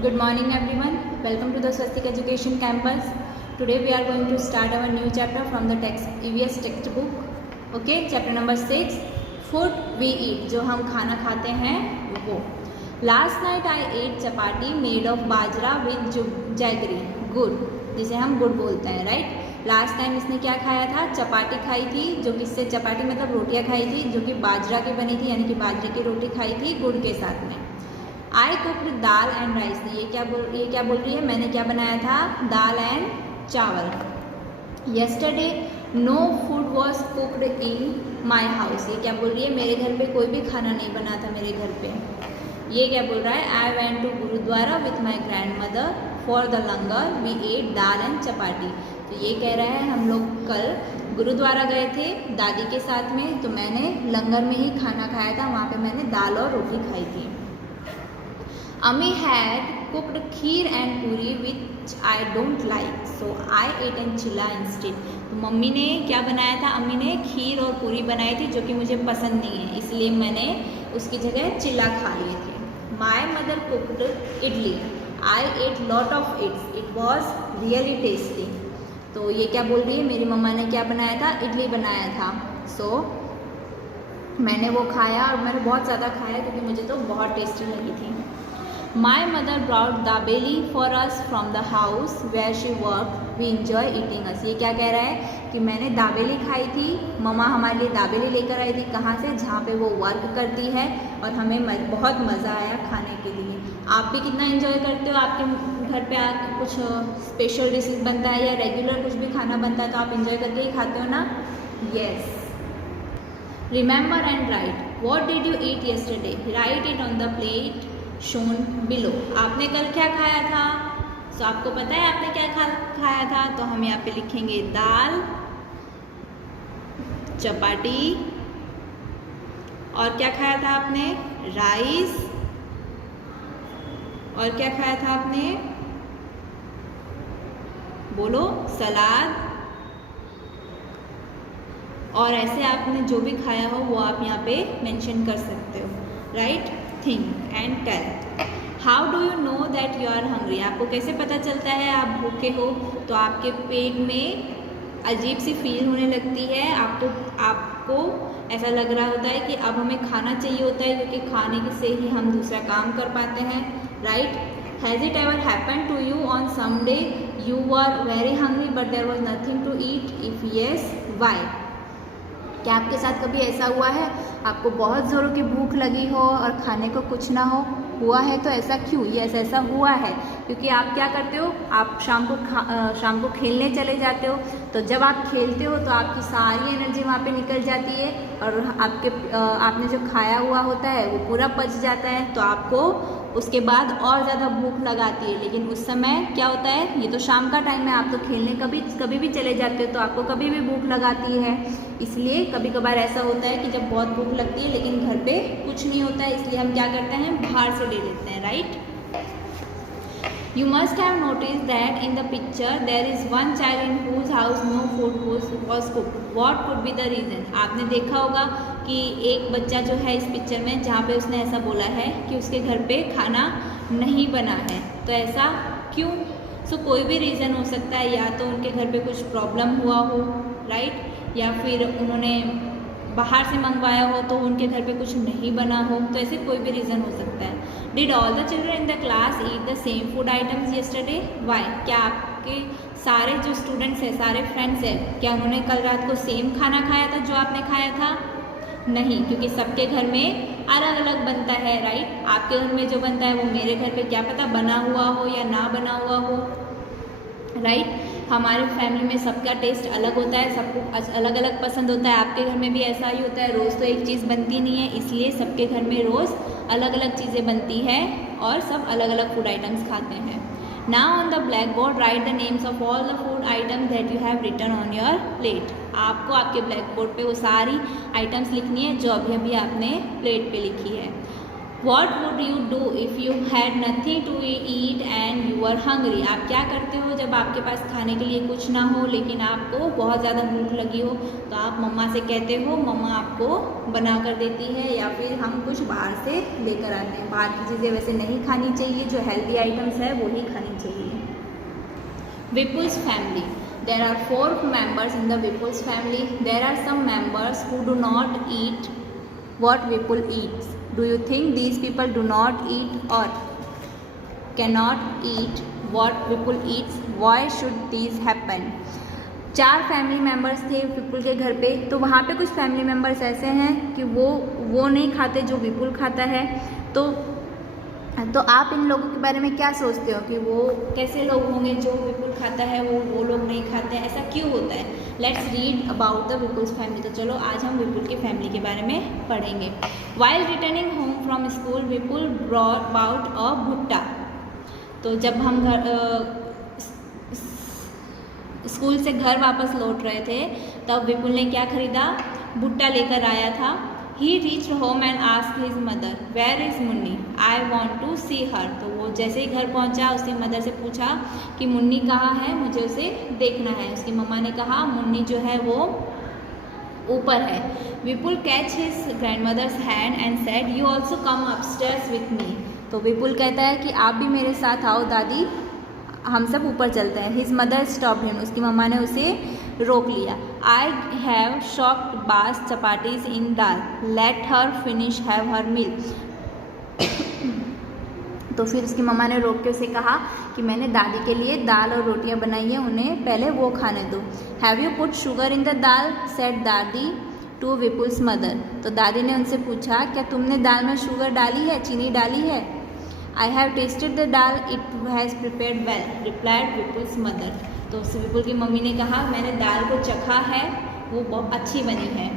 Good morning everyone. Welcome to the Swastik Education Campus. Today we are going to start our new chapter from the EVS textbook. Okay, chapter number 6. Food we eat. जो हम खाना खाते हैं वो. Last night I ate chapati made of bajra with jaggery. गुड़, जिसे हम गुड़ बोलते हैं, राइट. लास्ट टाइम इसने क्या खाया था? चपाटी खाई थी, जो किससे? चपाटी मतलब रोटियां खाई थी, जो कि बाजरा की बनी थी, यानी कि बाजरे की रोटी खाई थी गुड़ के साथ में. I cooked dal and rice. ये क्या बोल रही है? मैंने क्या बनाया था? दाल एंड चावल. Yesterday no food was cooked in my house. ये क्या बोल रही है? मेरे घर पे कोई भी खाना नहीं बना था मेरे घर पे. ये क्या बोल रहा है? I went to gurdwara with my grandmother for the langar we ate dal and chapati. तो ये कह रहा है हम लोग कल गुरुद्वारा गए थे दादी के साथ में, तो मैंने लंगर में ही खाना खाया था. वहाँ पे मैंने दाल और रोटी खाई थी. अम्मी had cooked kheer and puri which I don't like, so I ate and chilla instead. तो मम्मी ने क्या बनाया था? अम्मी ने खीर और पूरी बनाई थी, जो कि मुझे पसंद नहीं है, इसलिए मैंने उसकी जगह चिल्ला खा लिए थे. My mother cooked idli. I ate lot of its. It was really tasty. तो ये क्या बोल रही है? मेरी मम्मा ने क्या बनाया था? इडली बनाया था. सो मैंने वो खाया और मैंने बहुत ज़्यादा खाया क्योंकि मुझे तो बहुत टेस्टी लगी थी. My mother brought dabeli for us from the house where she work. We enjoy eating us. ये क्या कह रहा है कि मैंने दाबेली खाई थी, मम्मा हमारे लिए दाबेली लेकर आई थी. कहाँ से? जहाँ पे वो वर्क करती है, और हमें बहुत मज़ा आया खाने के लिए. आप भी कितना इन्जॉय करते हो? आपके घर पे आके कुछ स्पेशल डिशेज बनता है या रेगुलर कुछ भी खाना बनता है तो आप इन्जॉय करके ही खाते हो ना? Yes. Remember and right. What did you eat yesterday? Right it on the plate shown below. आपने कल क्या खाया था? सो आपको पता है आपने क्या खाया था? तो हम यहाँ पे लिखेंगे दाल, चपाटी, और क्या खाया था आपने? राइस. और क्या खाया था आपने? बोलो. सलाद. और ऐसे आपने जो भी खाया हो वो आप यहाँ पे मेंशन कर सकते हो, right. Think and tell. How do you know that you are hungry? आपको कैसे पता चलता है आप भूखे हो? तो आपके पेट में अजीब सी फील होने लगती है, आपको ऐसा लग रहा होता है कि अब हमें खाना चाहिए होता है, क्योंकि खाने से ही हम दूसरा काम कर पाते हैं, right. Has it ever happen to you on some day you are very hungry but there was nothing to eat? If yes, why? क्या आपके साथ कभी ऐसा हुआ है आपको बहुत ज़ोरों की भूख लगी हो और खाने को कुछ ना हो? हुआ है तो ऐसा क्यों? यस, ऐसा हुआ है क्योंकि आप क्या करते हो? आप शाम को खेलने चले जाते हो. तो जब आप खेलते हो तो आपकी सारी एनर्जी वहाँ पे निकल जाती है और आपने जो खाया हुआ होता है वो पूरा पच जाता है, तो आपको उसके बाद और ज़्यादा भूख लगाती है. लेकिन उस समय क्या होता है? ये तो शाम का टाइम है, आप तो खेलने कभी भी चले जाते हो, तो आपको कभी भी भूख लगाती है. इसलिए कभी कभार ऐसा होता है कि जब बहुत भूख लगती है लेकिन घर पे कुछ नहीं होता है, इसलिए हम क्या करते हैं? बाहर से ले लेते हैं, right. You must have noticed that in the picture there is one child in whose house no food was cooked. What could be the reason? आपने देखा होगा कि एक बच्चा जो है इस पिक्चर में, जहाँ पे उसने ऐसा बोला है कि उसके घर पे खाना नहीं बना है. तो ऐसा क्यों? कोई भी रीज़न हो सकता है. या तो उनके घर पे कुछ प्रॉब्लम हुआ हो, राइट, या फिर उन्होंने बाहर से मंगवाया हो तो उनके घर पे कुछ नहीं बना हो. तो ऐसे कोई भी रीज़न हो सकता है. Did all the children in the class eat the same food items yesterday? Why? क्या आपके सारे जो स्टूडेंट्स हैं, सारे फ्रेंड्स हैं, क्या उन्होंने कल रात को सेम खाना खाया था जो आपने खाया था? नहीं, क्योंकि सबके घर में अलग अलग बनता है, राइट. आपके घर में जो बनता है वो मेरे घर पे क्या पता बना हुआ हो या ना बना हुआ हो, राइट. हमारे फैमिली में सबका टेस्ट अलग होता है, सबको अलग अलग पसंद होता है. आपके घर में भी ऐसा ही होता है. रोज़ तो एक चीज़ बनती नहीं है, इसलिए सबके घर में रोज़ अलग अलग चीज़ें बनती हैं और सब अलग अलग फूड आइटम्स खाते हैं. Now on the blackboard write the names of all the food items that you have written on your plate. आपको आपके ब्लैक बोर्ड पे वो सारी आइटम्स लिखनी है जो अभी अभी आपने प्लेट पे लिखी है. What would you do if you had nothing to eat and you are hungry. आप क्या करते हो जब आपके पास खाने के लिए कुछ ना हो लेकिन आपको बहुत ज़्यादा भूख लगी हो? तो आप मम्मा से कहते हो, मम्मा आपको बना कर देती है, या फिर हम कुछ बाहर से लेकर आते हैं। बाहर की चीज़ें वैसे नहीं खानी चाहिए, जो हेल्दी आइटम्स है वो ही खानी चाहिए। Vipul's family, there are 4 members in the Vipul's family. There are some members who do not eat what Vipul eats. Do you think these people do not eat or cannot eat what Vipul eats? Why should these happen? 4 family members थे विपुल के घर पे, तो वहाँ पे कुछ family members ऐसे हैं कि वो नहीं खाते जो विपुल खाता है। तो आप इन लोगों के बारे में क्या सोचते हो कि वो कैसे लोग होंगे जो विपुल खाता है वो लोग नहीं खाते हैं, ऐसा क्यों होता है? Let's read about the Vipul's family. तो चलो आज हम विपुल की फैमिली के बारे में पढ़ेंगे। While returning home from school Vipul brought about a भुट्टा। तो जब हम स्कूल से घर वापस लौट रहे थे तब विपुल ने क्या खरीदा? भुट्टा लेकर आया था। He reached home and asked his mother, "Where is Munni? I want to see her." तो वो जैसे ही घर पहुंचा उसकी मदर से पूछा कि मुन्नी कहाँ है, मुझे उसे देखना है। उसकी मम्मा ने कहा मुन्नी जो है वो ऊपर है। Vipul catch his grandmother's hand and said, "You also come upstairs with me." तो विपुल कहता है कि आप भी मेरे साथ आओ दादी, हम सब ऊपर चलते हैं। हिज मदर स्टॉप्ड हिम, उसकी मम्मा ने उसे रोक लिया। आई have shopped both chapatis in dal, let her finish have her meal. तो फिर उसकी मम्मा ने रोक के उसे कहा कि मैंने दादी के लिए दाल और रोटियां बनाई हैं, उन्हें पहले वो खाने दो। Have you put sugar in the dal, said दादी टू विपुल्स मदर। तो दादी ने उनसे पूछा क्या तुमने दाल में शुगर डाली है, चीनी डाली है? I have tested the dal, it has prepared well, replied Vipul's mother. तो विपुल की मम्मी ने कहा मैंने दाल को चखा है, वो बहुत अच्छी बनी है।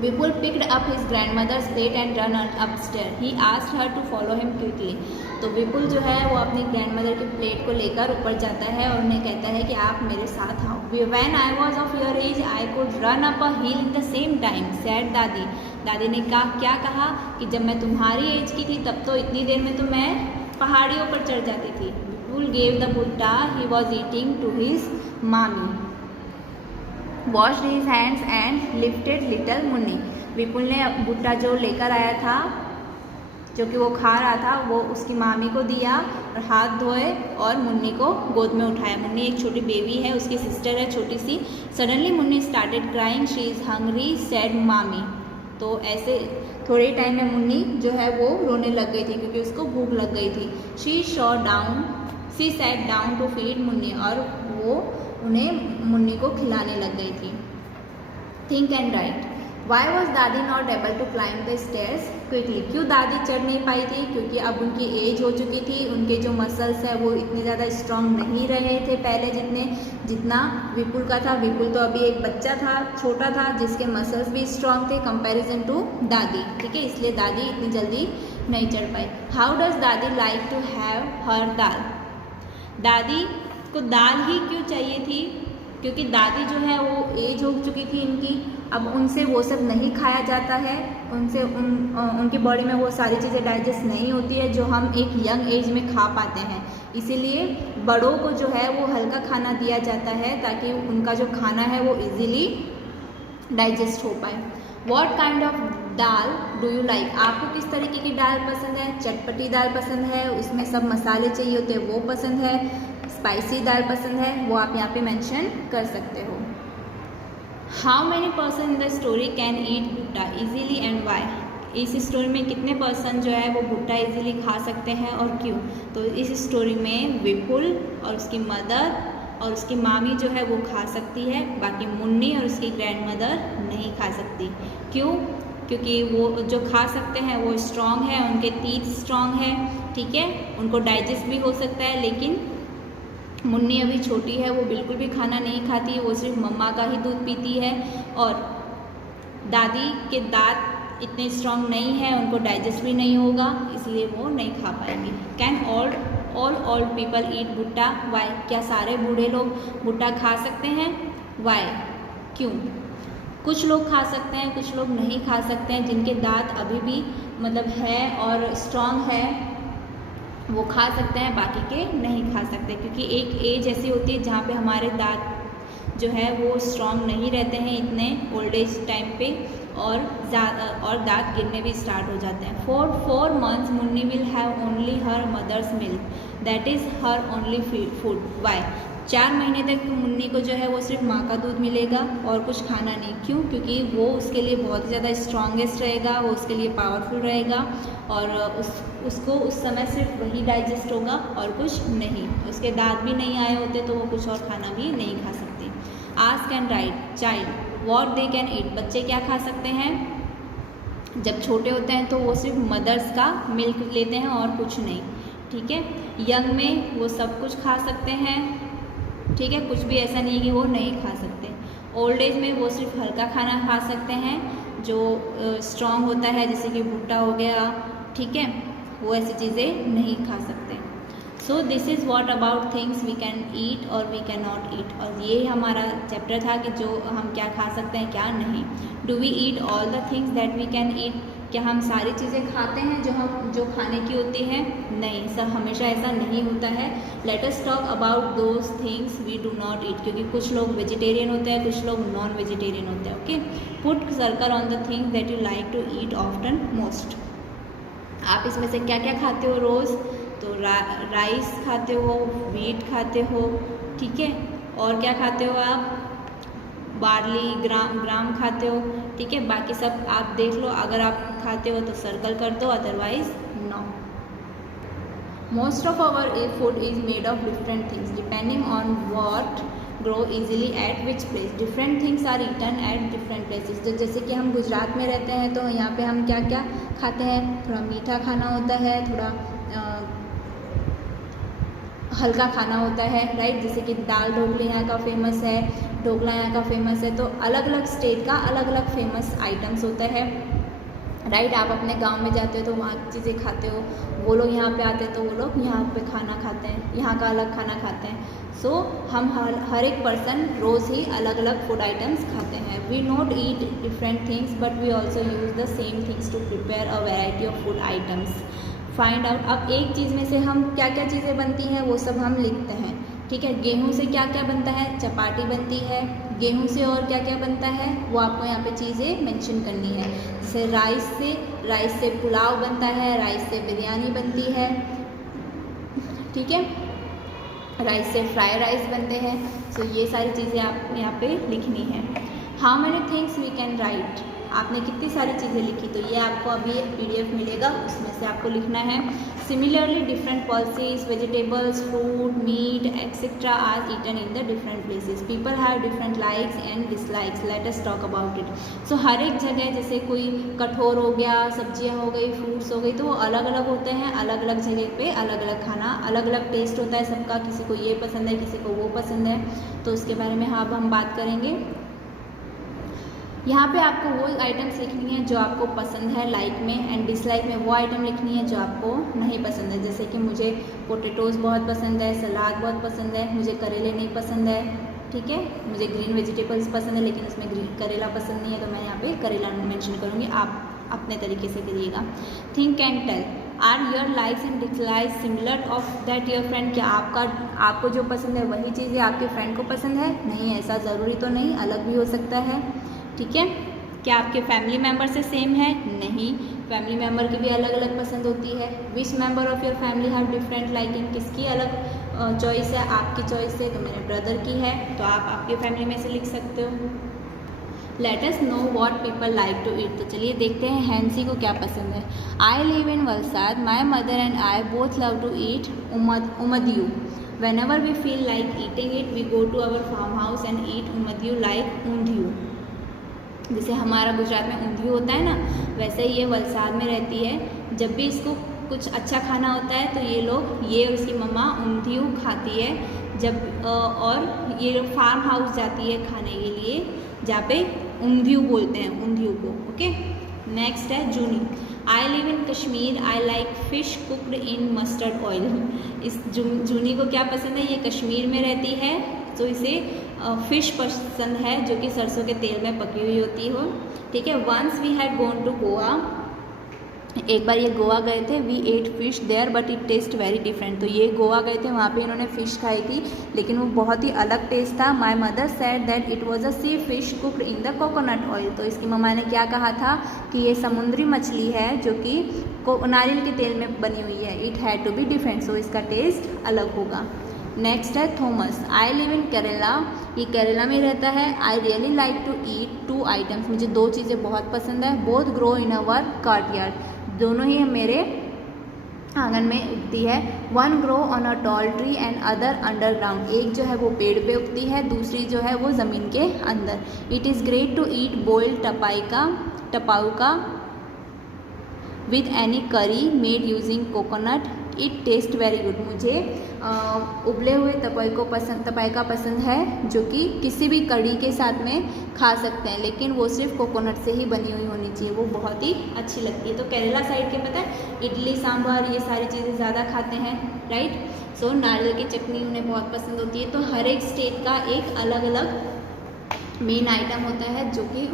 Vipul picked up his grandmother's plate and run upstair, he asked her to follow him quickly. तो विपुल जो है वो अपनी ग्रैंडमदर की प्लेट को लेकर ऊपर जाता है और उन्हें कहता है कि आप मेरे साथ आओ। When I was of your age I could run up a hill in the same time, said dadi. दादी ने क्या कहा कि जब मैं तुम्हारी एज की थी तब तो इतनी देर में तो मैं पहाड़ियों पर चढ़ जाती थी। विपुल gave the bhutta he was eating to his mami, washed his hands and lifted little Munni. Vipul ने भुट्टा जो लेकर आया था, जो कि वो खा रहा था, वो उसकी मामी को दिया और हाथ धोए और मुन्नी को गोद में उठाया। मुन्नी एक छोटी बेबी है, उसकी सिस्टर है छोटी सी। Suddenly Munni started crying, she is hungry, said mami. तो ऐसे थोड़े टाइम में मुन्नी जो है वो रोने लग गई थी क्योंकि उसको भूख लग गई थी। She sat down to feed Munni, और वो उन्हें मुन्नी को खिलाने लग गई थी। Think and write, why was dadi not able to climb the stairs quickly. क्यों दादी चढ़ नहीं पाई थी? क्योंकि अब उनकी एज हो चुकी थी, उनके जो मसल्स है वो इतने ज़्यादा स्ट्रॉन्ग नहीं रहे थे पहले जितना विपुल का था। विपुल तो अभी एक बच्चा था, छोटा था, जिसके मसल्स भी स्ट्रॉन्ग थे कंपैरिजन टू दादी, ठीक है, इसलिए दादी इतनी जल्दी नहीं चढ़ पाई। हाउ डज दादी लाइक टू हैव हर दाल। दादी को दाल ही क्यों चाहिए थी? क्योंकि दादी जो है वो एज हो चुकी थी इनकी, अब उनसे वो सब नहीं खाया जाता है, उनकी बॉडी में वो सारी चीज़ें डाइजेस्ट नहीं होती है जो हम एक यंग एज में खा पाते हैं। इसीलिए बड़ों को जो है वो हल्का खाना दिया जाता है ताकि उनका जो खाना है वो इजीली डाइजेस्ट हो पाए। What kind of dal do you like. आपको किस तरीके की दाल पसंद है? चटपटी दाल पसंद है, उसमें सब मसाले चाहिए होते हैं वो पसंद है, स्पाइसी दाल पसंद है, वो आप यहाँ पे मेंशन कर सकते हो। How many person in the story can eat भुट्टा इजीली एंड वाई। इस स्टोरी में कितने पर्सन जो है वो भुट्टा इजीली खा सकते हैं और क्यों? तो इस स्टोरी में विपुल और उसकी मदर और उसकी मामी जो है वो खा सकती है, बाकी मुन्नी और उसकी ग्रैंड मदर नहीं खा सकती। क्यों? क्योंकि वो जो खा सकते हैं वो स्ट्रॉन्ग है, उनके टीथ स्ट्रॉन्ग है, ठीक है, उनको डाइजेस्ट भी हो सकता है। लेकिन मुन्नी अभी छोटी है, वो बिल्कुल भी खाना नहीं खाती, वो सिर्फ मम्मा का ही दूध पीती है, और दादी के दांत इतने स्ट्रॉन्ग नहीं है, उनको डाइजेस्ट भी नहीं होगा, इसलिए वो नहीं खा पाएंगे। Can all old people eat भुट्टा वाई। क्या सारे बूढ़े लोग भुट्टा खा सकते हैं? वाई, क्यों? कुछ लोग खा सकते हैं, कुछ लोग नहीं खा सकते हैं, जिनके दांत अभी भी मतलब है और स्ट्रॉन्ग है वो खा सकते हैं, बाकी के नहीं खा सकते, क्योंकि एक एज ऐसी होती है जहाँ पे हमारे दांत जो है वो स्ट्रॉन्ग नहीं रहते हैं इतने ओल्ड एज टाइम पे, और दांत गिरने भी स्टार्ट हो जाते हैं। For 4 months Munni will have only her mother's milk, that is her only food. Why? 4 महीने तक मुन्नी को जो है वो सिर्फ माँ का दूध मिलेगा और कुछ खाना नहीं। क्यों? क्योंकि वो उसके लिए बहुत ज़्यादा स्ट्रॉन्गेस्ट रहेगा, वो उसके लिए पावरफुल रहेगा, और उसको उस समय सिर्फ वही डाइजेस्ट होगा और कुछ नहीं। उसके दांत भी नहीं आए होते तो वो कुछ और खाना भी नहीं खा सकती। Ask and right child what they can eat, बच्चे क्या खा सकते हैं? जब छोटे होते हैं तो वो सिर्फ मदर्स का मिल्क लेते हैं और कुछ नहीं, ठीक है। यंग में वो सब कुछ खा सकते हैं, ठीक है, कुछ भी ऐसा नहीं है कि वो नहीं खा सकते। ओल्ड एज में वो सिर्फ हल्का खाना खा सकते हैं जो स्ट्रॉन्ग होता है, जैसे कि भुट्टा हो गया, ठीक है, वो ऐसी चीज़ें नहीं खा सकते। So this is what about things we can eat और वी कैन नॉट ईट, और ये हमारा चैप्टर था कि जो हम क्या खा सकते हैं क्या नहीं। Do we eat all the things that we can eat, क्या हम सारी चीज़ें खाते हैं जो खाने की होती है? नहीं, सब हमेशा ऐसा नहीं होता है। Let us talk about those things we do not eat, क्योंकि कुछ लोग वेजिटेरियन होते हैं, कुछ लोग नॉन वेजिटेरियन होते हैं। Okay, put circle on the things that you like to eat often most. आप इसमें से क्या क्या खाते हो रोज़? तो राइस खाते हो, व्हीट खाते हो, ठीक है, और क्या खाते हो आप? बार्ली, ग्राम खाते हो, ठीक है। बाकी सब आप देख लो, अगर आप खाते हो तो सर्कल कर दो, otherwise no. Most of our food is made of different things depending on what grow easily at which place. Different things are eaten at different places. तो जैसे कि हम गुजरात में रहते हैं तो यहाँ पे हम क्या क्या खाते हैं? थोड़ा मीठा खाना होता है, थोड़ा हल्का खाना होता है, राइट। जैसे कि दाल ढोकले यहाँ का फेमस है, ढोकला यहाँ का फेमस है, तो अलग अलग स्टेट का अलग अलग फेमस आइटम्स होता है, राइट। आप अपने गांव में जाते हो तो वहाँ की चीज़ें खाते हो, वो लोग यहाँ पे आते हैं तो वो लोग यहाँ पे खाना खाते हैं, यहाँ का अलग खाना खाते हैं। सो हम हर एक पर्सन रोज़ ही अलग अलग फूड आइटम्स खाते हैं। We not eat different things but we also use the same things to prepare a variety of food items. Find out. अब एक चीज़ में से हम क्या क्या चीज़ें बनती हैं वो सब हम लिखते हैं, ठीक है। गेहूं से क्या क्या बनता है? चपाटी बनती है। गेहूं से और क्या क्या बनता है वो आपको यहाँ पे चीज़ें मेंशन करनी है। जैसे राइस से पुलाव बनता है, राइस से बिरयानी बनती है, ठीक है, राइस से फ्राई राइस बनते हैं। सो ये सारी चीज़ें आप यहाँ पे लिखनी है। How many things we can write, आपने कितनी सारी चीज़ें लिखी, तो ये आपको अभी एक PDF मिलेगा, उसमें से आपको लिखना है। Similarly different pulses, vegetables, fruit, meat etcetera are eaten in the different places. People have different likes and dislikes, let us talk about it. So हर एक जगह, जैसे कोई कठोर हो गया, सब्जियां हो गई, फ्रूट्स हो गई, तो वो अलग अलग होते हैं। अलग अलग जगह पे अलग अलग खाना, अलग अलग टेस्ट होता है सबका, किसी को ये पसंद है, किसी को वो पसंद है, तो उसके बारे में अब हम बात करेंगे। यहाँ पे आपको वो आइटम्स लिखनी है जो आपको पसंद है लाइक में, एंड डिसलाइक में वो आइटम लिखनी है जो आपको नहीं पसंद है। जैसे कि मुझे पोटैटोज़ बहुत पसंद है, सलाद बहुत पसंद है, मुझे करेले नहीं पसंद है, ठीक है। मुझे ग्रीन वेजिटेबल्स पसंद है लेकिन उसमें करेला पसंद नहीं है, तो मैं यहाँ पे करेला मेंशन करूँगी, आप अपने तरीके से करिएगा। Think and tell, are your likes and dislikes similar of that your friend, क्या आपको जो पसंद है वही चीज़ें आपके फ्रेंड को पसंद है? नहीं, ऐसा ज़रूरी तो नहीं, अलग भी हो सकता है, ठीक है। क्या आपके फैमिली मेम्बर से सेम है? नहीं, फैमिली मेम्बर की भी अलग अलग पसंद होती है। Which member of your family have different liking, किसकी अलग चॉइस है? आपकी चॉइस है, तो मेरे ब्रदर की है, तो आप आपके फैमिली में से लिख सकते हो। Let us know what people like to eat, तो चलिए देखते हैं हैंसी को क्या पसंद है। I live in Valsad, my mother and I both love to eat umbadiyu. Whenever we feel like eating it, we go to our farmhouse and eat उमदियू like undhiyu. जैसे हमारा गुजरात में ऊंधियू होता है ना, वैसे ही ये वलसाड में रहती है। जब भी इसको कुछ अच्छा खाना होता है तो ये लोग, ये उसकी मम्मा ऊंधियू खाती है। जब और ये फार्म हाउस जाती है खाने के लिए, जहाँ पे ऊंधियू बोलते हैं ऊंधियू को, ओके। नेक्स्ट है Juni, I live in Kashmir, I like fish cooked in mustard oil. इस जूनी को क्या पसंद है? ये कश्मीर में रहती है तो इसे फ़िश पसंद है जो कि सरसों के तेल में पकी हुई होती हो, ठीक है। Once we had gone to Goa, एक बार ये गोवा गए थे, we ate fish there but it taste very different. तो ये गोवा गए थे, वहाँ पे इन्होंने फ़िश खाई थी, लेकिन वो बहुत ही अलग टेस्ट था। My mother said that it was a sea fish cooked in the coconut oil. तो इसकी मम्मा ने क्या कहा था कि ये समुद्री मछली है जो कि नारियल के तेल में बनी हुई है। It had to be different, so इसका टेस्ट अलग होगा। नेक्स्ट है Thomas, I live in Kerala. ये केरला में रहता है। I really like to eat 2 items. मुझे 2 चीज़ें बहुत पसंद है। Both grow in our courtyard. दोनों ही मेरे आंगन में उगती है। One grow on a tall tree and other underground. एक जो है वो पेड़ पे उगती है, दूसरी जो है वो ज़मीन के अंदर। It is great to eat boiled tapioca with any curry made using coconut. It taste very good. मुझे उबले हुए तपाइका पसंद है, जो कि किसी भी कड़ी के साथ में खा सकते हैं, लेकिन वो सिर्फ कोकोनट से ही बनी हुई होनी चाहिए, वो बहुत ही अच्छी लगती है। तो केरला साइड के पता है इडली सांभर ये सारी चीज़ें ज़्यादा खाते हैं, राइट। सो नारियल की चटनी उन्हें बहुत पसंद होती है। तो हर एक स्टेट का एक अलग अलग मेन आइटम होता है जो कि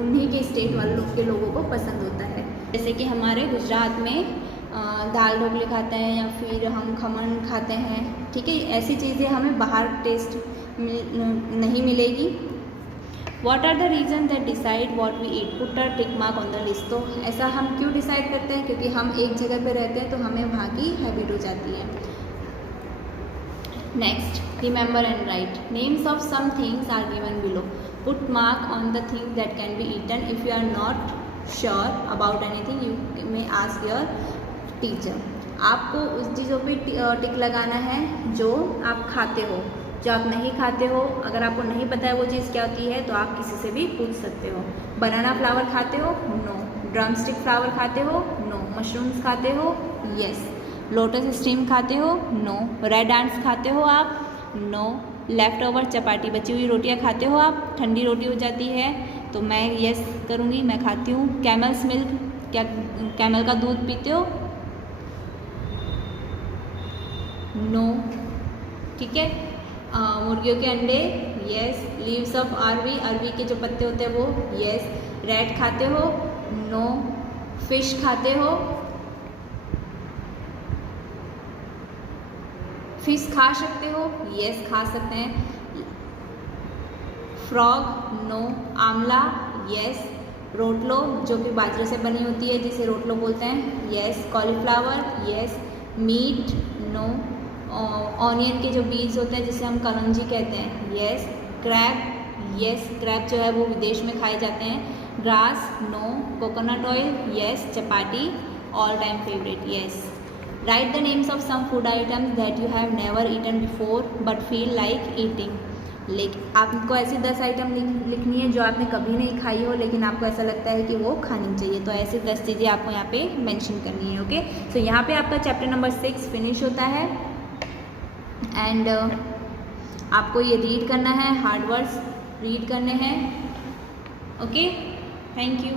उन्हीं के स्टेट के लोगों को पसंद होता है। जैसे कि हमारे गुजरात में दाल ढोकले खाते हैं या फिर हम खमन खाते हैं, ठीक है। ऐसी चीज़ें हमें बाहर टेस्ट नहीं मिलेगी। What are the reason that decide what we eat, put a tick mark on the list. तो ऐसा हम क्यों डिसाइड करते हैं? क्योंकि हम एक जगह पे रहते हैं तो हमें वहाँ की हैबिट हो जाती है। Next, remember and write. Names of some things are given below. Put mark on the things that can be eaten. If you are not sure about anything you may ask your teacher. आपको उस चीज़ों पे टिक लगाना है जो आप खाते हो। जो आप नहीं खाते हो, अगर आपको नहीं पता है वो चीज़ क्या होती है, तो आप किसी से भी पूछ सकते हो। बनाना फ्लावर खाते हो? नो। ड्रमस्टिक फ्लावर खाते हो? नो। मशरूम्स खाते हो? यस। लोटस स्टीम खाते हो? नो। रेड आंट्स खाते हो आप? नो। लेफ्ट ओवर चपाटी, बची हुई रोटियां खाते हो आप? ठंडी रोटी हो जाती है तो मैं यस करूँगी, मैं खाती हूँ। कैमल्स मिल्क, क्या कैमल का दूध पीते हो? नो, ठीक है। मुर्गियों के अंडे? यस। लीव्स ऑफ अरवी के जो पत्ते होते हैं वो? यस। रेड खाते हो? नो। फिश खाते हो? फिश खा सकते हो? यस, खा सकते हैं। फ्रॉग? नो। आमला? यस। रोटलो जो कि बाजरे से बनी होती है जिसे रोटलो बोलते हैं? Yes. Cauliflower? Yes. Meat? No. Onion के जो बीज होते हैं जिसे हम कलौंजी कहते हैं? यस। क्रैब? यस, क्रैब जो है वो विदेश में खाए जाते हैं। Grass? No. Coconut oil? Yes. Chapati? All time favourite? Yes. Write the names of some food items that you have never eaten before but feel like eating. लेकिन आपको ऐसी 10 आइटम लिखनी है जो आपने कभी नहीं खाई हो लेकिन आपको ऐसा लगता है कि वो खानी चाहिए। तो ऐसी 10 चीज़ें आपको यहाँ पे मेंशन करनी है। ओके, सो यहाँ पे आपका चैप्टर नंबर 6 फिनिश होता है। एंड आपको ये रीड करना है, हार्ड वर्ड्स रीड करने हैं। Okay, thank you.